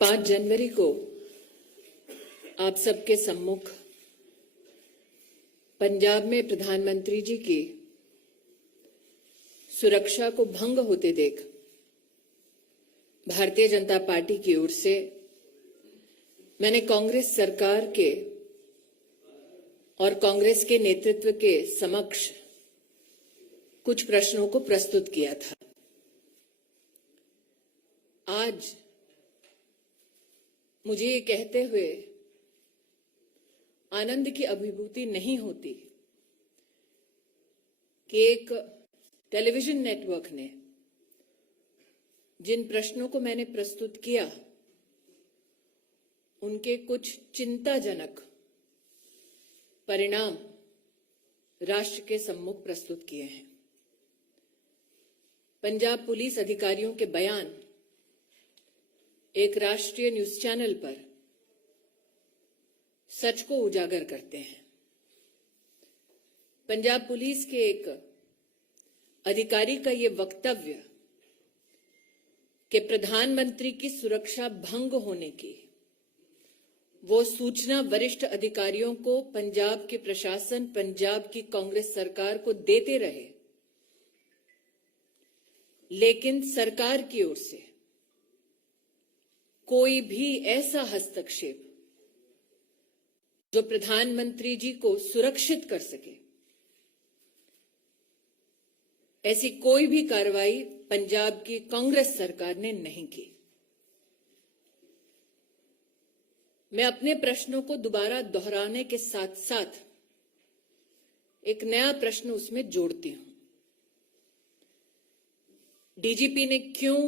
5 जनवरी को आप सबके सम्मुख पंजाब में प्रधानमंत्री जी की सुरक्षा को भंग होते देख भारतीय जनता पार्टी की ओर से मैंने कांग्रेस सरकार के और कांग्रेस के नेतृत्व के समक्ष कुछ प्रश्नों को प्रस्तुत किया था। आज मुझे ये कहते हुए आनंद की अभिभूति नहीं होती कि एक टेलीविजन नेटवर्क ने जिन प्रश्नों को मैंने प्रस्तुत किया उनके कुछ चिंताजनक परिणाम राष्ट्र के सम्मुख प्रस्तुत किए हैं। पंजाब पुलिस अधिकारियों के बयान एक राष्ट्रीय न्यूज चैनल पर सच को उजागर करते हैं। पंजाब पुलिस के एक अधिकारी का ये वक्तव्य कि प्रधानमंत्री की सुरक्षा भंग होने की वो सूचना वरिष्ठ अधिकारियों को पंजाब के प्रशासन, पंजाब की कांग्रेस सरकार को देते रहे, लेकिन सरकार की ओर से कोई भी ऐसा हस्तक्षेप जो प्रधानमंत्री जी को सुरक्षित कर सके, ऐसी कोई भी कार्रवाई पंजाब की कांग्रेस सरकार ने नहीं की। मैं अपने प्रश्नों को दोबारा दोहराने के साथ साथ एक नया प्रश्न उसमें जोड़ती हूं। डीजीपी ने क्यों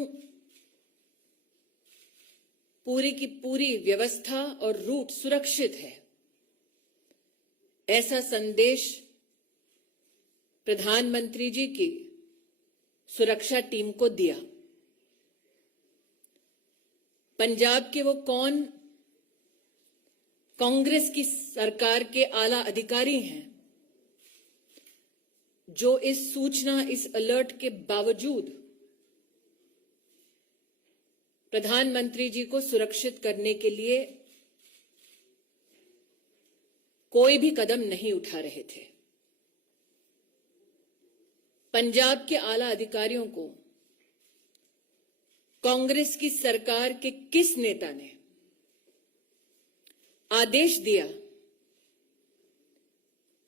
पूरी की पूरी व्यवस्था और रूट सुरक्षित है, ऐसा संदेश प्रधानमंत्री जी की सुरक्षा टीम को दिया? पंजाब के वो कौन कांग्रेस की सरकार के आला अधिकारी हैं जो इस सूचना, इस अलर्ट के बावजूद प्रधानमंत्री जी को सुरक्षित करने के लिए कोई भी कदम नहीं उठा रहे थे? पंजाब के आला अधिकारियों को कांग्रेस की सरकार के किस नेता ने आदेश दिया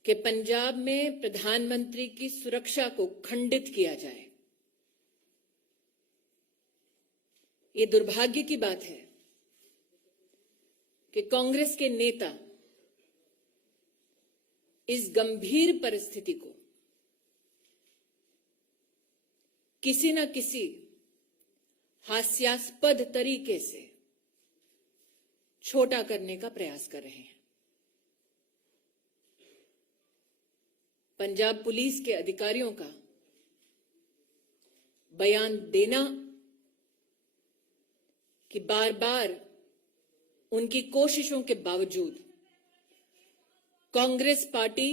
कि पंजाब में प्रधानमंत्री की सुरक्षा को खंडित किया जाए? ये दुर्भाग्य की बात है कि कांग्रेस के नेता इस गंभीर परिस्थिति को किसी न किसी हास्यास्पद तरीके से छोटा करने का प्रयास कर रहे हैं। पंजाब पुलिस के अधिकारियों का बयान देना कि बार बार उनकी कोशिशों के बावजूद कांग्रेस पार्टी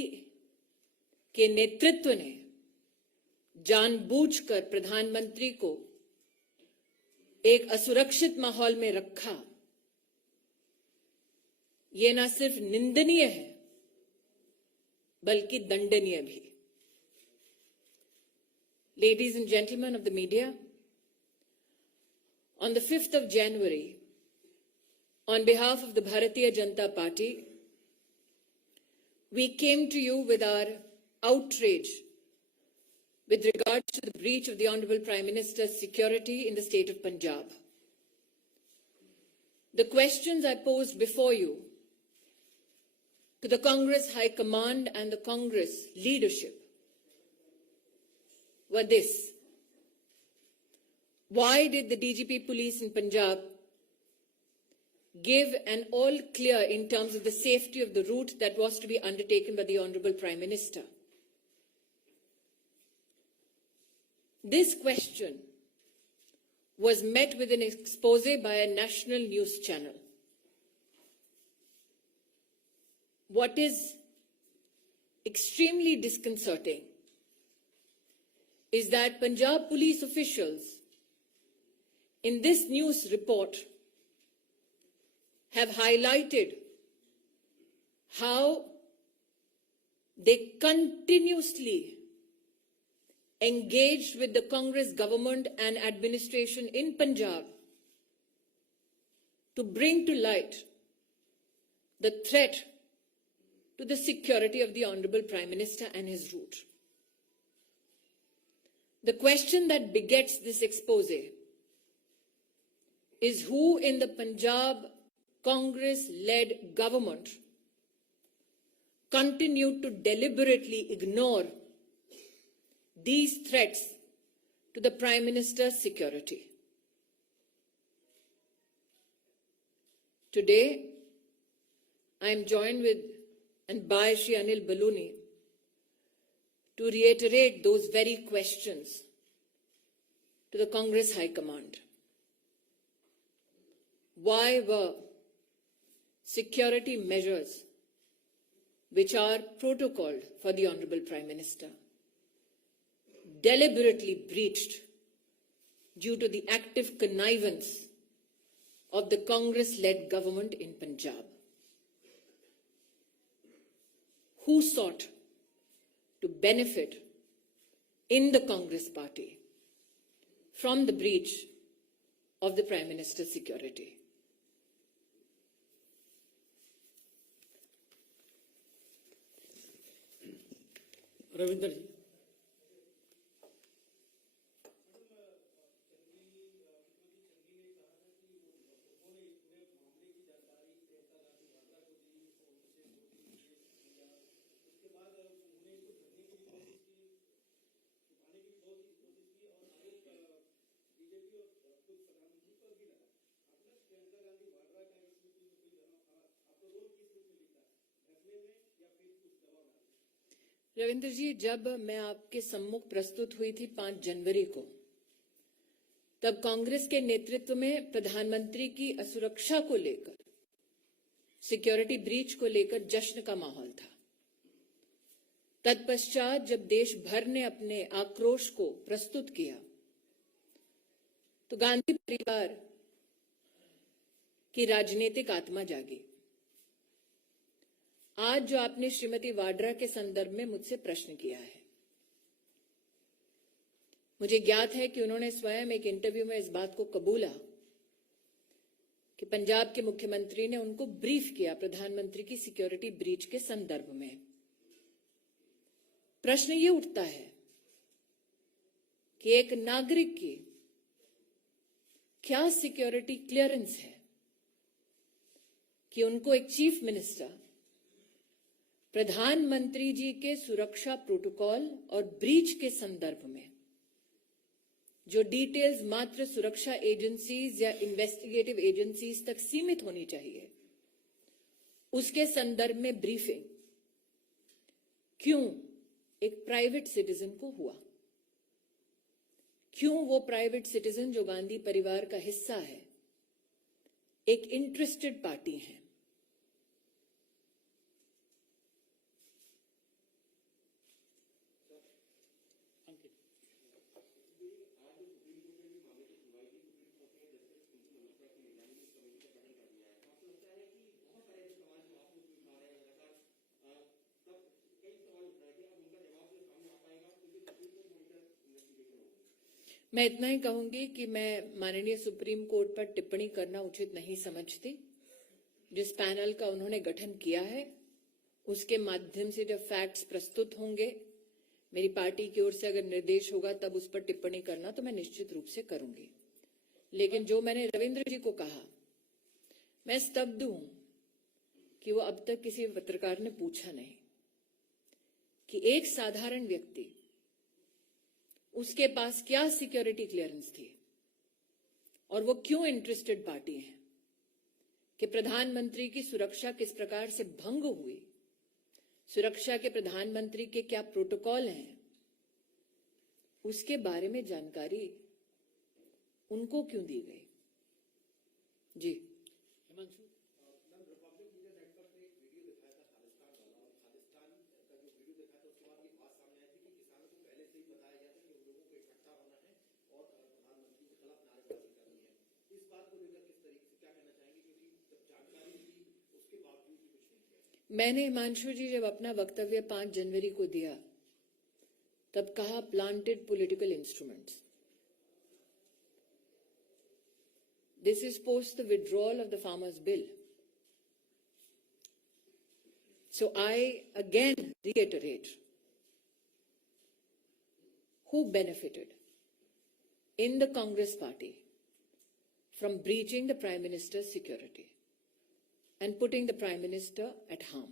के नेतृत्व ने जानबूझकर प्रधानमंत्री को एक असुरक्षित माहौल में रखा, ये न सिर्फ निंदनीय है बल्कि दंडनीय भी। Ladies and gentlemen of the media, on the 5th of January, on behalf of the Bharatiya Janata Party, we came to you with our outrage with regard to the breach of the Honorable Prime Minister's security in the state of Punjab. The questions I posed before you to the Congress High Command and the Congress leadership were this: why did the DGP police in Punjab give an all clear in terms of the safety of the route that was to be undertaken by the Honorable Prime Minister? This question was met with an expose by a national news channel. What is extremely disconcerting is that Punjab police officials in this news report have highlighted how they continuously engaged with the Congress government and administration in Punjab to bring to light the threat to the security of the Honorable Prime Minister and his route. The question that begets this expose is who in the Punjab Congress-led government continued to deliberately ignore these threats to the Prime Minister's security. Today, I am joined with and by Shri Anil Baluni to reiterate those very questions to the Congress High Command. Why were security measures which are protocoled for the Honorable Prime Minister deliberately breached due to the active connivance of the Congress-led government in Punjab? Who sought to benefit in the Congress party from the breach of the Prime Minister's security? Ravindra जी। रविंद्र जी, जब मैं आपके सम्मुख प्रस्तुत हुई थी 5 जनवरी को, तब कांग्रेस के नेतृत्व में प्रधानमंत्री की असुरक्षा को लेकर, सिक्योरिटी ब्रीच को लेकर जश्न का माहौल था। तत्पश्चात जब देश भर ने अपने आक्रोश को प्रस्तुत किया, तो गांधी परिवार की राजनीतिक आत्मा जागी। आज जो आपने श्रीमती वाड्रा के संदर्भ में मुझसे प्रश्न किया है, मुझे ज्ञात है कि उन्होंने स्वयं एक इंटरव्यू में इस बात को कबूला कि पंजाब के मुख्यमंत्री ने उनको ब्रीफ किया प्रधानमंत्री की सिक्योरिटी ब्रीच के संदर्भ में। प्रश्न ये उठता है कि एक नागरिक की क्या सिक्योरिटी क्लियरेंस है कि उनको एक चीफ मिनिस्टर प्रधानमंत्री जी के सुरक्षा प्रोटोकॉल और ब्रीच के संदर्भ में जो डिटेल्स मात्र सुरक्षा एजेंसीज या इन्वेस्टिगेटिव एजेंसीज तक सीमित होनी चाहिए, उसके संदर्भ में ब्रीफिंग क्यों एक प्राइवेट सिटीजन को हुआ? क्यों वो प्राइवेट सिटीजन जो गांधी परिवार का हिस्सा है, एक इंटरेस्टेड पार्टी है, मैं इतना ही कहूंगी कि मैं माननीय सुप्रीम कोर्ट पर टिप्पणी करना उचित नहीं समझती। जिस पैनल का उन्होंने गठन किया है, उसके माध्यम से जब फैक्ट्स प्रस्तुत होंगे, मेरी पार्टी की ओर से अगर निर्देश होगा तब उस पर टिप्पणी करना तो मैं निश्चित रूप से करूंगी। लेकिन जो मैंने रविंद्र जी को कहा, मैं स्तब्ध हूं कि वो अब तक किसी पत्रकार ने पूछा नहीं कि एक साधारण व्यक्ति, उसके पास क्या सिक्योरिटी क्लियरेंस थी और वो क्यों इंटरेस्टेड पार्टी है कि प्रधानमंत्री की सुरक्षा किस प्रकार से भंग हुई, सुरक्षा के प्रधानमंत्री के क्या प्रोटोकॉल हैं, उसके बारे में जानकारी उनको क्यों दी गई? जी हिमांशु, इस बात को लेकर किस तरीके से क्या कहना चाहेंगे, क्योंकि जब जानकारी मैंने हिमांशु जी जब अपना वक्तव्य 5 जनवरी को दिया तब कहा planted political instruments. This is post the withdrawal of the farmers' bill. So I again reiterate, who benefited in the Congress party from breaching the Prime Minister's security and putting the Prime Minister at harm?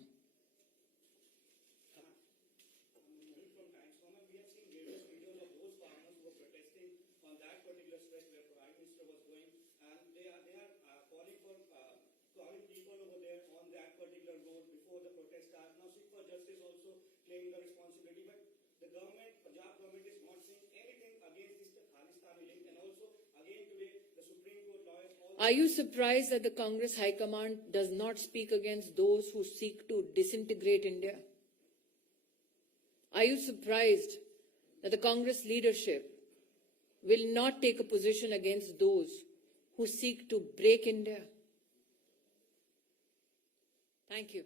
calling people over there on that particular road before the protest starts. Now, Sikh for Justice also claimed the responsibility, but the government, Punjab government, is not saying anything against this Khalistani link. And also, again today, the Supreme Court lawyers. Are you surprised that the Congress High Command does not speak against those who seek to disintegrate India? Are you surprised that the Congress leadership will not take a position against those who seek to break India? Thank you.